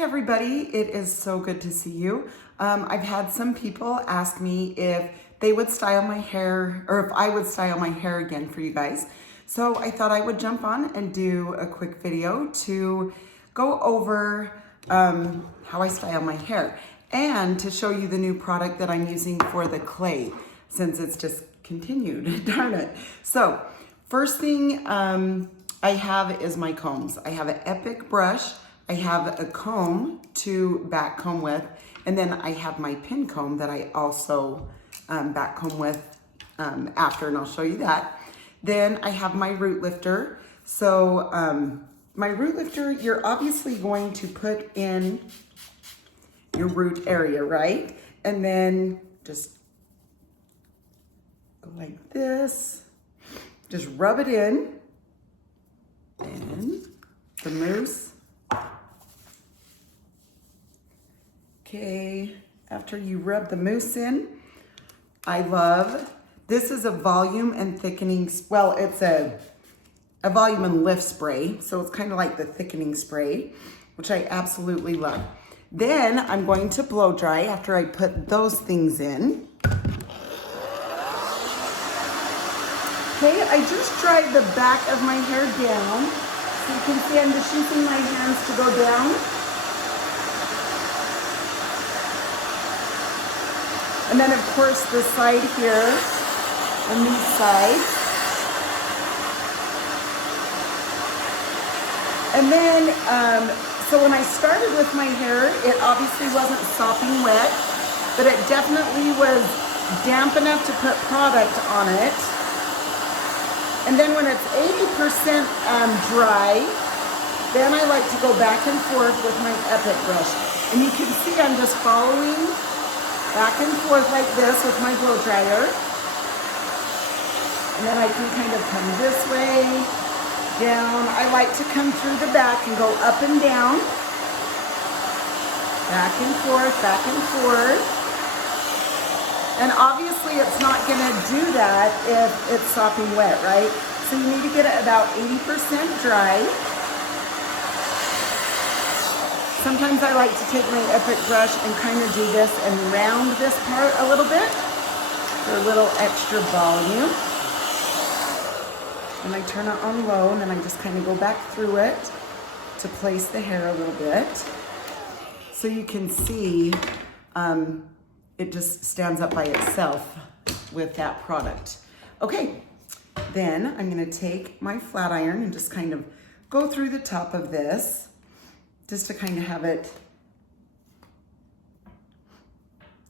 everybody, it is so good to see you. I've had some people ask me if they would style my hair or if I would style my hair again for you guys. So I thought I would jump on and do a quick video to go over how I style my hair and to show you the new product that I'm using for the clay since it's just continued, darn it. So first thing I have is my combs. I have an Epic brush. I have a comb to back comb with, and then I have my pin comb that I also back comb with after, and I'll show you that. Then I have my root lifter. So my root lifter, you're obviously going to put in your root area, right? And then just go like this, just rub it in, and the mousse. Okay, after you rub the mousse in, I love, this is a volume and thickening, well, it's a volume and lift spray, so it's kind of like the thickening spray, which I absolutely love. Then I'm going to blow dry after I put those things in. Okay, I just dried the back of my hair down. So you can see I'm just using my hands to go down. And then of course the side here and these sides. And then, so when I started with my hair, it obviously wasn't sopping wet, but it definitely was damp enough to put product on it. And then when it's 80% dry, then I like to go back and forth with my Epic brush. And you can see I'm just following back and forth like this with my blow dryer. And then I can kind of come this way, down. I like to come through the back and go up and down. Back and forth, back and forth. And obviously it's not gonna do that if it's sopping wet, right? So you need to get it about 80% dry. Sometimes I like to take my Epic brush and kind of do this and round this part a little bit for a little extra volume. And I turn it on low, and then I just kind of go back through it to place the hair a little bit. So you can see it just stands up by itself with that product. Okay, then I'm gonna take my flat iron and just kind of go through the top of this, just to kind of have it,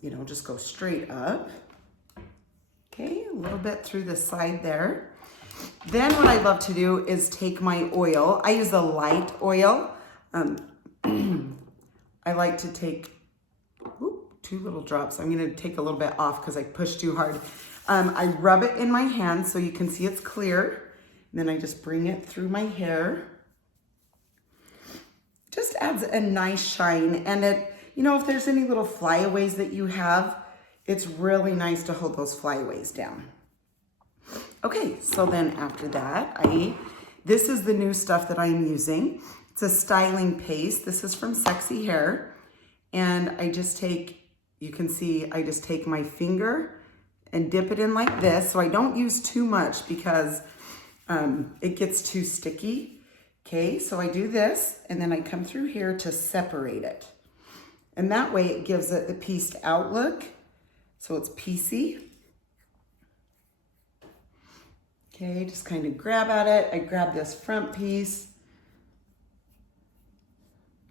you know, just go straight up. Okay, a little bit through the side there. Then what I love to do is take my oil. I use a light oil. I like to take 2 little drops. I'm gonna take a little bit off because I pushed too hard. I rub it in my hand so you can see it's clear. And then I just bring it through my hair. Just adds a nice shine, and it, you know, if there's any little flyaways that you have, it's really nice to hold those flyaways down. Okay, so then after that, this is the new stuff that I'm using. It's a styling paste. This is from Sexy Hair, and I just take, you can see, I just take my finger and dip it in like this, so I don't use too much because it gets too sticky. Okay, so I do this, and then I come through here to separate it. And that way it gives it the pieced out look. So it's piecey. Okay, just kind of grab at it. I grab this front piece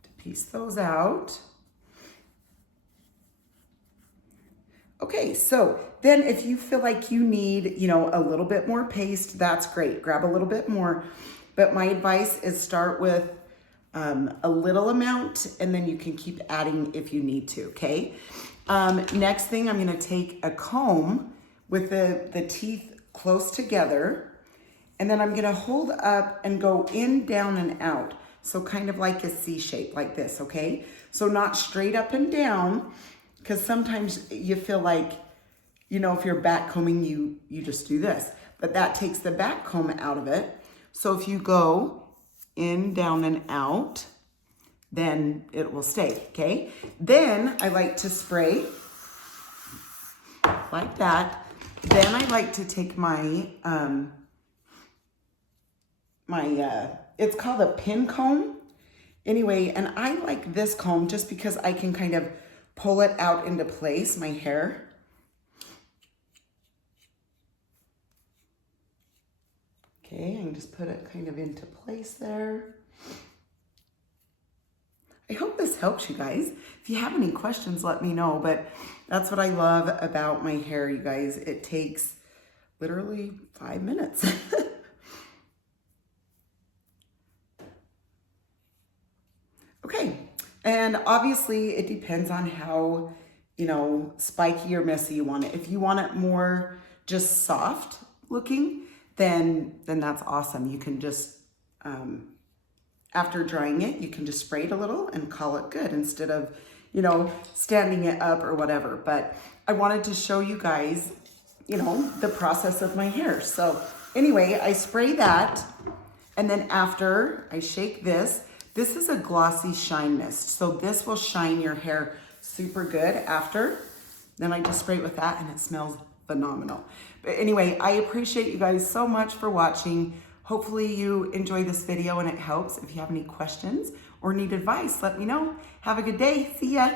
to piece those out. Okay, so then if you feel like you need, you know, a little bit more paste, that's great. Grab a little bit more. But my advice is start with a little amount, and then you can keep adding if you need to, okay? Next thing, I'm gonna take a comb with the teeth close together, and then I'm gonna hold up and go in, down, and out. So kind of like a C shape like this, okay? So not straight up and down, because sometimes you feel like, you know, if you're back combing, you just do this. But that takes the back comb out of it. So if you go in, down, and out, then it will stay, okay? Then I like to spray like that. Then I like to take my, it's called a pin comb. Anyway, and I like this comb just because I can kind of pull it out into place, my hair. Okay, I can just put it kind of into place there. I hope this helps you guys. If you have any questions, let me know, but that's what I love about my hair, you guys. It takes literally 5 minutes. Okay, and obviously it depends on how, you know, spiky or messy you want it. If you want it more just soft looking, then that's awesome. You can just, after drying it, you can just spray it a little and call it good instead of, you know, standing it up or whatever. But I wanted to show you guys, you know, the process of my hair. So anyway, I spray that, and then after I shake this, this is a glossy shine mist. So this will shine your hair super good after. Then I just spray it with that and it smells phenomenal. But anyway, I appreciate you guys so much for watching. Hopefully you enjoy this video and it helps. If you have any questions or need advice, let me know. Have a good day. See ya.